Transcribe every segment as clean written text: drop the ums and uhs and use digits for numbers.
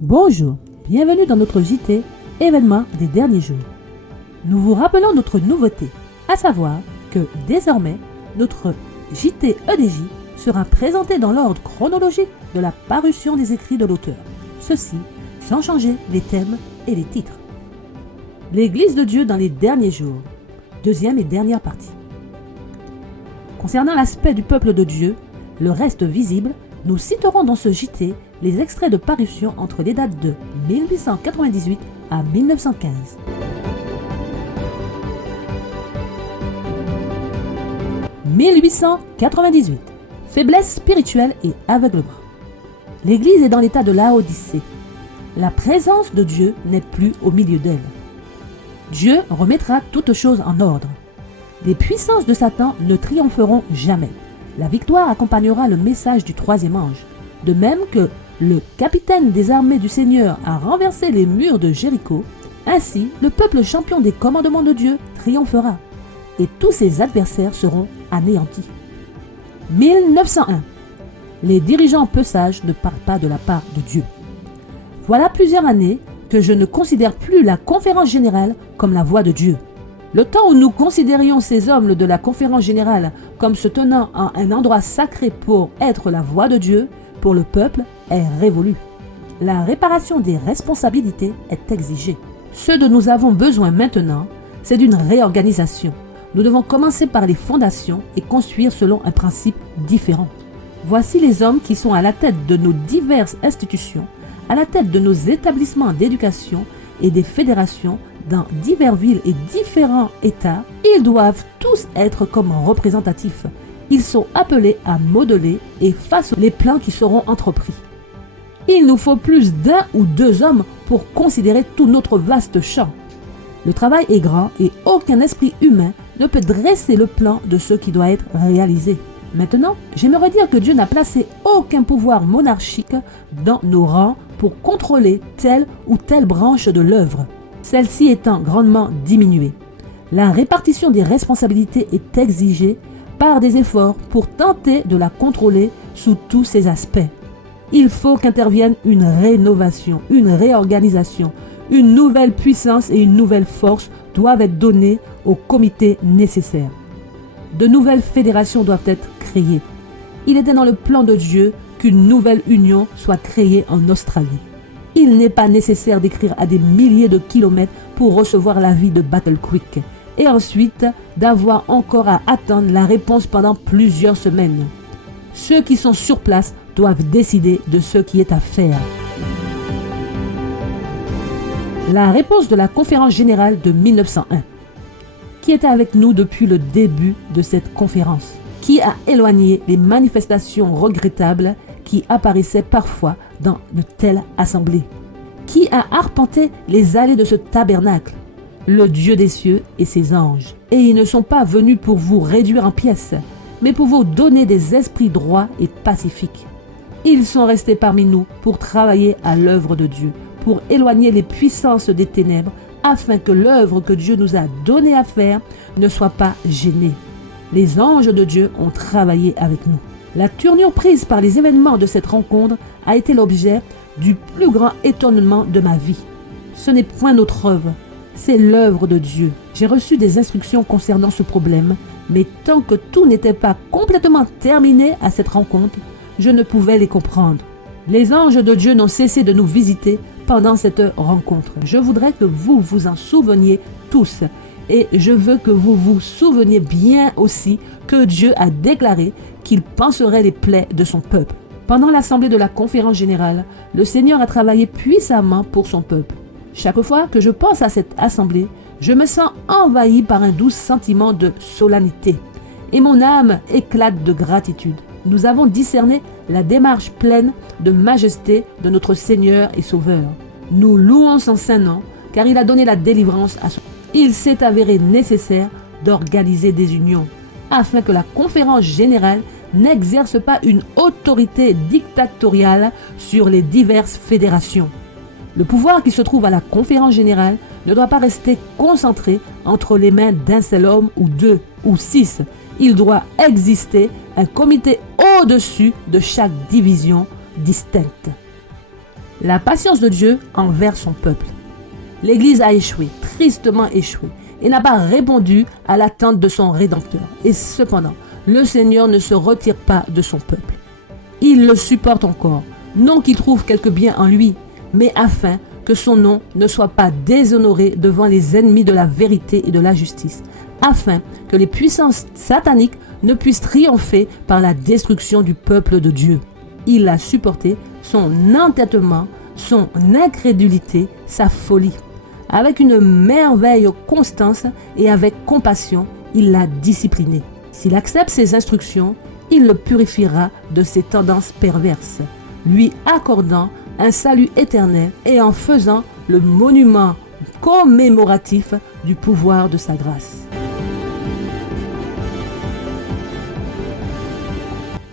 Bonjour, bienvenue dans notre JT événement des derniers jours. Nous vous rappelons notre nouveauté, à savoir que désormais, notre JT EDJ sera présenté dans l'ordre chronologique de la parution des écrits de l'auteur. Ceci sans changer les thèmes et les titres. L'Église de Dieu dans les derniers jours, deuxième et dernière partie. Concernant l'aspect du peuple de Dieu, le reste visible, nous citerons dans ce JT les extraits de parution entre les dates de 1898 à 1915. « 1898. Faiblesse spirituelle et aveuglement. L'Église est dans l'état de Laodicée. La présence de Dieu n'est plus au milieu d'elle. Dieu remettra toutes choses en ordre. Les puissances de Satan ne triompheront jamais. La victoire accompagnera le message du troisième ange. De même que le capitaine des armées du Seigneur a renversé les murs de Jéricho, ainsi le peuple champion des commandements de Dieu triomphera, et tous ses adversaires seront anéantis. 1901. Les dirigeants peu sages ne parlent pas de la part de Dieu. Voilà plusieurs années que je ne considère plus la conférence générale comme la voix de Dieu. Le temps où nous considérions ces hommes de la conférence générale comme se tenant en un endroit sacré pour être la voix de Dieu pour le peuple est révolu. La réparation des responsabilités est exigée. Ce dont nous avons besoin maintenant, c'est d'une réorganisation. Nous devons commencer par les fondations et construire selon un principe différent. Voici les hommes qui sont à la tête de nos diverses institutions, à la tête de nos établissements d'éducation et des fédérations dans diverses villes et différents États. Ils doivent tous être comme représentatifs. Ils sont appelés à modeler et façonner les plans qui seront entrepris. Il nous faut plus d'un ou deux hommes pour considérer tout notre vaste champ. Le travail est grand et aucun esprit humain ne peut dresser le plan de ce qui doit être réalisé. Maintenant, j'aimerais dire que Dieu n'a placé aucun pouvoir monarchique dans nos rangs pour contrôler telle ou telle branche de l'œuvre, celle-ci étant grandement diminuée. La répartition des responsabilités est exigée par des efforts pour tenter de la contrôler sous tous ses aspects. Il faut qu'intervienne une rénovation, une réorganisation, une nouvelle puissance et une nouvelle force doivent être données aux comités nécessaires. De nouvelles fédérations doivent être créées. Il était dans le plan de Dieu qu'une nouvelle union soit créée en Australie. Il n'est pas nécessaire d'écrire à des milliers de kilomètres pour recevoir l'avis de Battle Creek et ensuite d'avoir encore à attendre la réponse pendant plusieurs semaines. Ceux qui sont sur place doivent décider de ce qui est à faire. La réponse de la conférence générale de 1901. Qui était avec nous depuis le début de cette conférence? Qui a éloigné les manifestations regrettables qui apparaissaient parfois dans de telles assemblées? Qui a arpenté les allées de ce tabernacle? Le Dieu des cieux et ses anges. Et ils ne sont pas venus pour vous réduire en pièces, mais pour vous donner des esprits droits et pacifiques. Ils sont restés parmi nous pour travailler à l'œuvre de Dieu, pour éloigner les puissances des ténèbres, afin que l'œuvre que Dieu nous a donnée à faire ne soit pas gênée. Les anges de Dieu ont travaillé avec nous. La tournure prise par les événements de cette rencontre a été l'objet du plus grand étonnement de ma vie. Ce n'est point notre œuvre, c'est l'œuvre de Dieu. J'ai reçu des instructions concernant ce problème, mais tant que tout n'était pas complètement terminé à cette rencontre, je ne pouvais les comprendre. Les anges de Dieu n'ont cessé de nous visiter pendant cette rencontre. Je voudrais que vous vous en souveniez tous et je veux que vous vous souveniez bien aussi que Dieu a déclaré qu'il panserait les plaies de son peuple. Pendant l'assemblée de la conférence générale, le Seigneur a travaillé puissamment pour son peuple. Chaque fois que je pense à cette assemblée, je me sens envahi par un doux sentiment de solennité et mon âme éclate de gratitude. Nous avons discerné la démarche pleine de majesté de notre Seigneur et Sauveur. Nous louons son saint nom car il a donné la délivrance à son peuple. Il s'est avéré nécessaire d'organiser des unions afin que la conférence générale n'exerce pas une autorité dictatoriale sur les diverses fédérations. Le pouvoir qui se trouve à la conférence générale ne doit pas rester concentré entre les mains d'un seul homme ou deux ou six. Il doit exister un comité au-dessus de chaque division distincte. La patience de Dieu envers son peuple. L'Église a échoué, tristement échoué, et n'a pas répondu à l'attente de son Rédempteur. Et cependant, le Seigneur ne se retire pas de son peuple. Il le supporte encore, non qu'il trouve quelque bien en lui, mais afin que son nom ne soit pas déshonoré devant les ennemis de la vérité et de la justice, afin que les puissances sataniques ne puissent triompher par la destruction du peuple de Dieu. Il a supporté son entêtement, son incrédulité, sa folie. Avec une merveilleuse constance et avec compassion, il l'a discipliné. S'il accepte ses instructions, il le purifiera de ses tendances perverses, lui accordant un salut éternel et en faisant le monument commémoratif du pouvoir de sa grâce.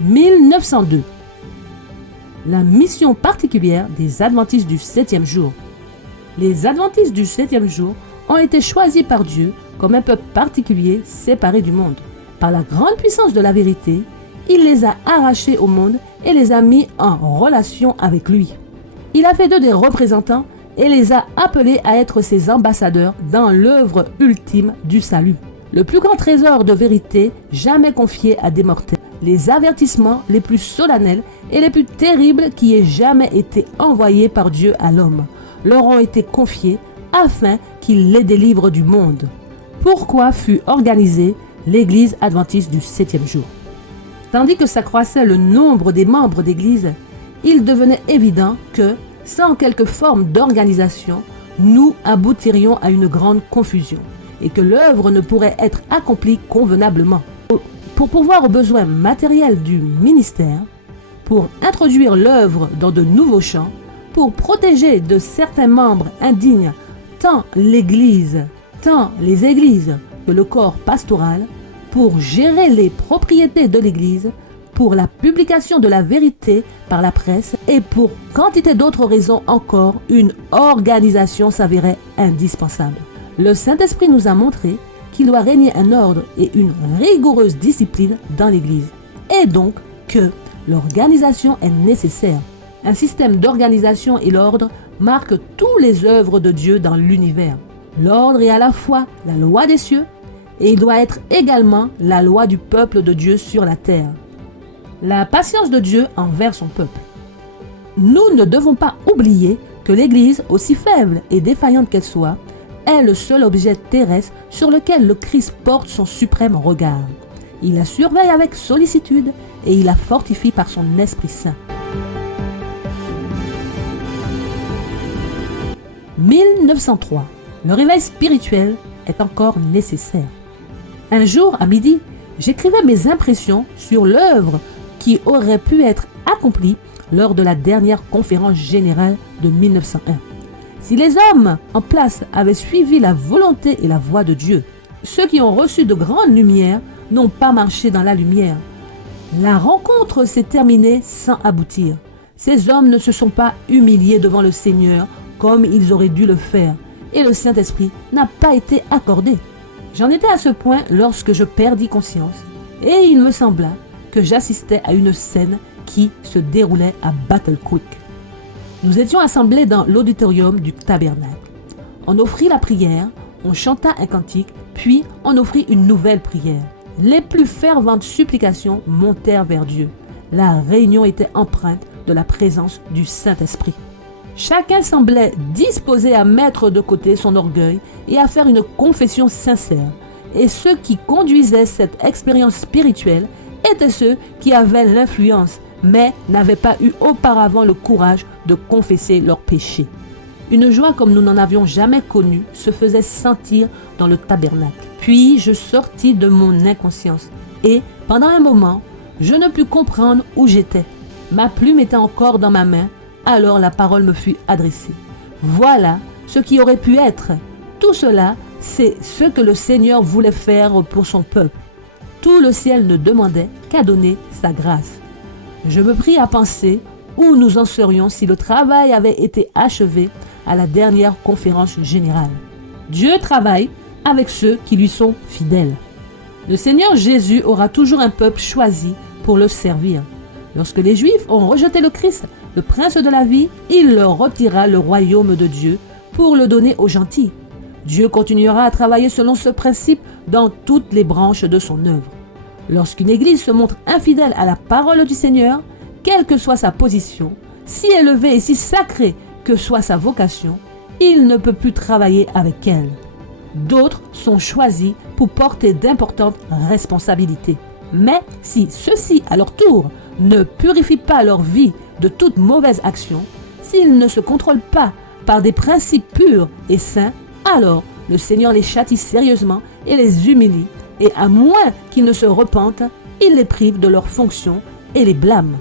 1902. La mission particulière des Adventistes du 7e jour. Les Adventistes du 7e jour ont été choisis par Dieu comme un peuple particulier séparé du monde. Par la grande puissance de la vérité, il les a arrachés au monde et les a mis en relation avec lui. Il a fait d'eux des représentants et les a appelés à être ses ambassadeurs dans l'œuvre ultime du salut. Le plus grand trésor de vérité jamais confié à des mortels. Les avertissements les plus solennels et les plus terribles qui aient jamais été envoyés par Dieu à l'homme leur ont été confiés afin qu'il les délivre du monde. Pourquoi fut organisée l'Église adventiste du 7e jour? Tandis que s'accroissait le nombre des membres d'Église, il devenait évident que, sans quelque forme d'organisation, nous aboutirions à une grande confusion et que l'œuvre ne pourrait être accomplie convenablement. Pour pourvoir aux besoins matériels du ministère, pour introduire l'œuvre dans de nouveaux champs, pour protéger de certains membres indignes tant les églises que le corps pastoral, pour gérer les propriétés de l'Église, pour la publication de la vérité par la presse et pour quantité d'autres raisons encore, une organisation s'avérait indispensable. Le Saint-Esprit nous a montré qu'il doit régner un ordre et une rigoureuse discipline dans l'Église, et donc que l'organisation est nécessaire. Un système d'organisation et l'ordre marquent toutes les œuvres de Dieu dans l'univers. L'ordre est à la fois la loi des cieux et il doit être également la loi du peuple de Dieu sur la terre. La patience de Dieu envers son peuple. Nous ne devons pas oublier que l'Église, aussi faible et défaillante qu'elle soit, est le seul objet terrestre sur lequel le Christ porte son suprême regard. Il la surveille avec sollicitude et il la fortifie par son Esprit Saint. 1903. Le réveil spirituel est encore nécessaire. Un jour, à midi, j'écrivais mes impressions sur l'œuvre qui aurait pu être accomplie lors de la dernière conférence générale de 1901. Si les hommes en place avaient suivi la volonté et la voie de Dieu, ceux qui ont reçu de grandes lumières n'ont pas marché dans la lumière. La rencontre s'est terminée sans aboutir. Ces hommes ne se sont pas humiliés devant le Seigneur comme ils auraient dû le faire, et le Saint-Esprit n'a pas été accordé. J'en étais à ce point lorsque je perdis conscience, et il me sembla que j'assistais à une scène qui se déroulait à Battle Creek. Nous étions assemblés dans l'auditorium du tabernacle. On offrit la prière, on chanta un cantique, puis on offrit une nouvelle prière. Les plus ferventes supplications montèrent vers Dieu. La réunion était empreinte de la présence du Saint-Esprit. Chacun semblait disposé à mettre de côté son orgueil et à faire une confession sincère. Et ceux qui conduisaient cette expérience spirituelle étaient ceux qui avaient l'influence, mais n'avaient pas eu auparavant le courage de confesser leurs péchés. Une joie comme nous n'en avions jamais connue se faisait sentir dans le tabernacle. Puis je sortis de mon inconscience et, pendant un moment, je ne pus comprendre où j'étais. Ma plume était encore dans ma main, alors la parole me fut adressée. Voilà ce qui aurait pu être. Tout cela, c'est ce que le Seigneur voulait faire pour son peuple. Tout le ciel ne demandait qu'à donner sa grâce. Je me pris à penser où nous en serions si le travail avait été achevé à la dernière conférence générale. Dieu travaille avec ceux qui lui sont fidèles. Le Seigneur Jésus aura toujours un peuple choisi pour le servir. Lorsque les Juifs ont rejeté le Christ, le prince de la vie, il leur retirera le royaume de Dieu pour le donner aux gentils. Dieu continuera à travailler selon ce principe dans toutes les branches de son œuvre. Lorsqu'une église se montre infidèle à la parole du Seigneur, quelle que soit sa position, si élevée et si sacrée que soit sa vocation, il ne peut plus travailler avec elle. D'autres sont choisis pour porter d'importantes responsabilités. Mais si ceux-ci, à leur tour, ne purifient pas leur vie de toute mauvaise action, s'ils ne se contrôlent pas par des principes purs et saints, alors le Seigneur les châtie sérieusement et les humilie, et à moins qu'ils ne se repentent, il les prive de leurs fonctions et les blâme.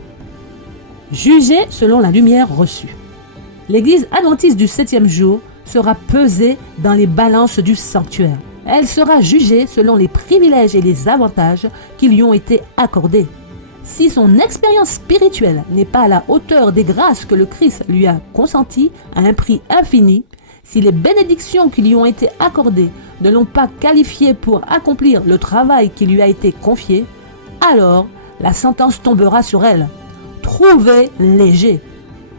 Jugez selon la lumière reçue. L'Église adventiste du 7e jour sera pesée dans les balances du sanctuaire. Elle sera jugée selon les privilèges et les avantages qui lui ont été accordés. Si son expérience spirituelle n'est pas à la hauteur des grâces que le Christ lui a consenties à un prix infini, si les bénédictions qui lui ont été accordées ne l'ont pas qualifiée pour accomplir le travail qui lui a été confié, alors la sentence tombera sur elle. Trouvez léger.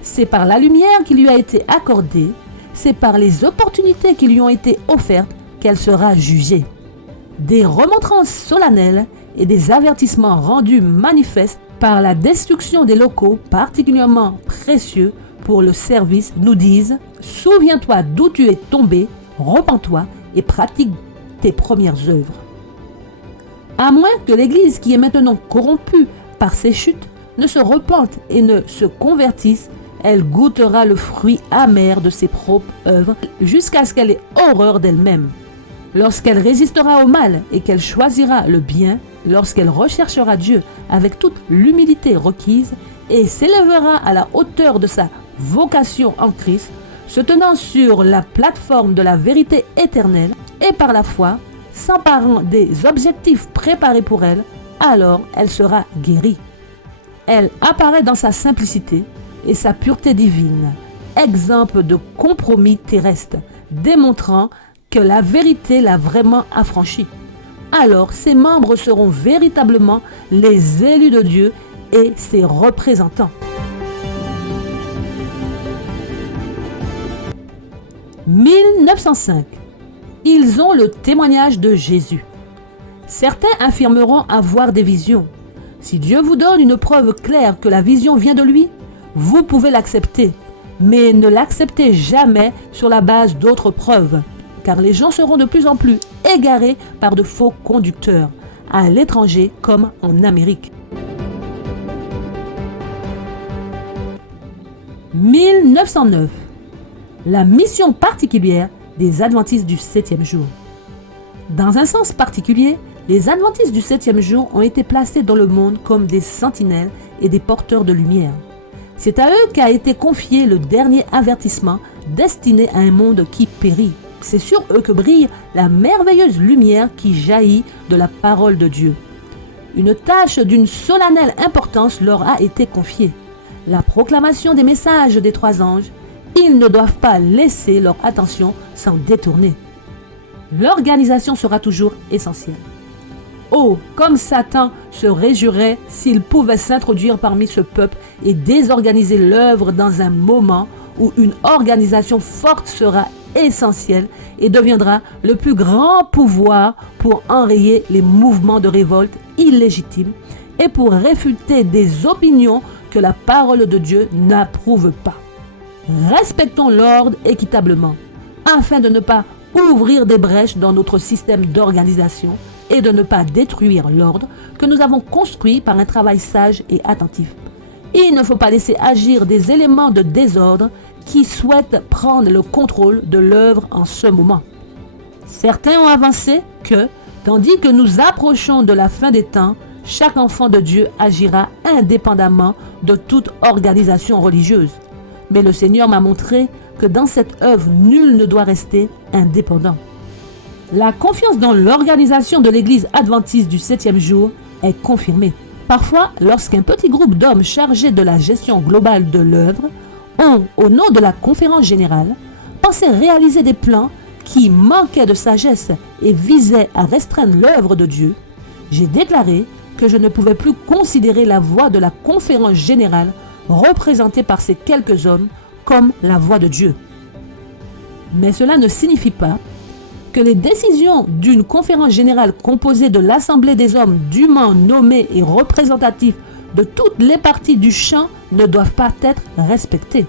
C'est par la lumière qui lui a été accordée, c'est par les opportunités qui lui ont été offertes qu'elle sera jugée. Des remontrances solennelles et des avertissements rendus manifestes par la destruction des locaux particulièrement précieux pour le service nous disent « Souviens-toi d'où tu es tombé, repens-toi et pratique tes premières œuvres. » À moins que l'Église qui est maintenant corrompue par ces chutes ne se repente et ne se convertisse, elle goûtera le fruit amer de ses propres œuvres jusqu'à ce qu'elle ait horreur d'elle-même. Lorsqu'elle résistera au mal et qu'elle choisira le bien, lorsqu'elle recherchera Dieu avec toute l'humilité requise et s'élèvera à la hauteur de sa vocation en Christ, se tenant sur la plateforme de la vérité éternelle et par la foi, s'emparant des objectifs préparés pour elle, alors elle sera guérie. Elle apparaît dans sa simplicité et sa pureté divine, exemple de compromis terrestre, démontrant que la vérité l'a vraiment affranchie. Alors ses membres seront véritablement les élus de Dieu et ses représentants. 1905. Ils ont le témoignage de Jésus. Certains affirmeront avoir des visions. Si Dieu vous donne une preuve claire que la vision vient de lui, vous pouvez l'accepter, mais ne l'acceptez jamais sur la base d'autres preuves, car les gens seront de plus en plus égarés par de faux conducteurs, à l'étranger comme en Amérique. 1909. La mission particulière des adventistes du 7e jour. Dans un sens particulier, les adventistes du 7e jour ont été placés dans le monde comme des sentinelles et des porteurs de lumière. C'est à eux qu'a été confié le dernier avertissement destiné à un monde qui périt. C'est sur eux que brille la merveilleuse lumière qui jaillit de la parole de Dieu. Une tâche d'une solennelle importance leur a été confiée. La proclamation des messages des 3 anges. Ils ne doivent pas laisser leur attention s'en détourner. L'organisation sera toujours essentielle. Oh, comme Satan se réjouirait s'il pouvait s'introduire parmi ce peuple et désorganiser l'œuvre dans un moment où une organisation forte sera essentielle et deviendra le plus grand pouvoir pour enrayer les mouvements de révolte illégitimes et pour réfuter des opinions que la parole de Dieu n'approuve pas. Respectons l'ordre équitablement, afin de ne pas ouvrir des brèches dans notre système d'organisation et de ne pas détruire l'ordre que nous avons construit par un travail sage et attentif. Il ne faut pas laisser agir des éléments de désordre qui souhaitent prendre le contrôle de l'œuvre en ce moment. Certains ont avancé que, tandis que nous approchons de la fin des temps, chaque enfant de Dieu agira indépendamment de toute organisation religieuse. Mais le Seigneur m'a montré que dans cette œuvre, nul ne doit rester indépendant. La confiance dans l'organisation de l'Église adventiste du 7e jour est confirmée. Parfois, lorsqu'un petit groupe d'hommes chargés de la gestion globale de l'œuvre ont, au nom de la conférence générale, pensé réaliser des plans qui manquaient de sagesse et visaient à restreindre l'œuvre de Dieu, j'ai déclaré que je ne pouvais plus considérer la voix de la conférence générale représentée par ces quelques hommes comme la voix de Dieu. Mais cela ne signifie pas que les décisions d'une conférence générale composée de l'assemblée des hommes dûment nommés et représentatifs de toutes les parties du champ ne doivent pas être respectées.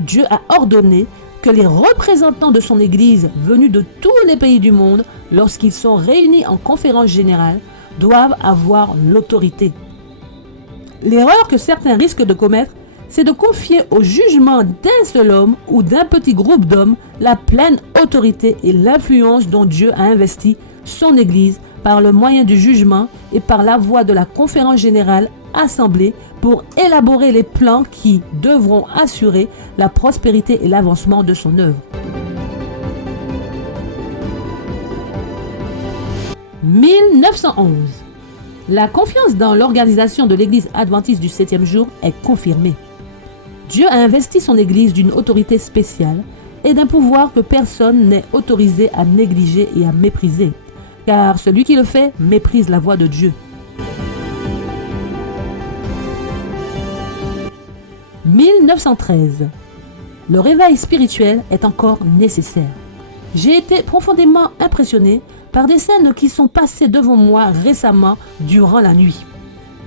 Dieu a ordonné que les représentants de son Église venus de tous les pays du monde, lorsqu'ils sont réunis en conférence générale, doivent avoir l'autorité. L'erreur que certains risquent de commettre, c'est de confier au jugement d'un seul homme ou d'un petit groupe d'hommes la pleine autorité et l'influence dont Dieu a investi son Église par le moyen du jugement et par la voie de la conférence générale assemblée pour élaborer les plans qui devront assurer la prospérité et l'avancement de son œuvre. 1911. La confiance dans l'organisation de l'Église adventiste du 7e jour est confirmée. Dieu a investi son Église d'une autorité spéciale et d'un pouvoir que personne n'est autorisé à négliger et à mépriser, car celui qui le fait méprise la voix de Dieu. 1913. Le réveil spirituel est encore nécessaire. J'ai été profondément impressionné par des scènes qui sont passées devant moi récemment durant la nuit.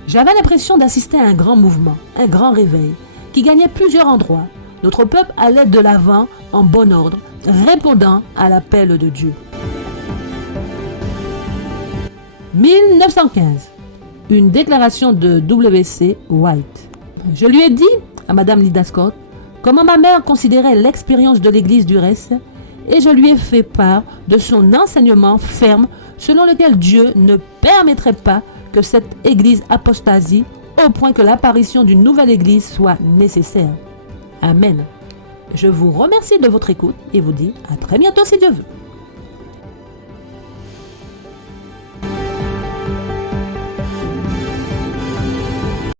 J'avais l'impression d'assister à un grand mouvement, un grand réveil, qui gagnait plusieurs endroits. Notre peuple allait de l'avant en bon ordre, répondant à l'appel de Dieu. 1915. Une déclaration de W.C. White. Je lui ai dit à Madame Lida Scott comment ma mère considérait l'expérience de l'Église du reste et je lui ai fait part de son enseignement ferme selon lequel Dieu ne permettrait pas que cette Église apostasie au point que l'apparition d'une nouvelle Église soit nécessaire. Amen. Je vous remercie de votre écoute et vous dis à très bientôt si Dieu veut.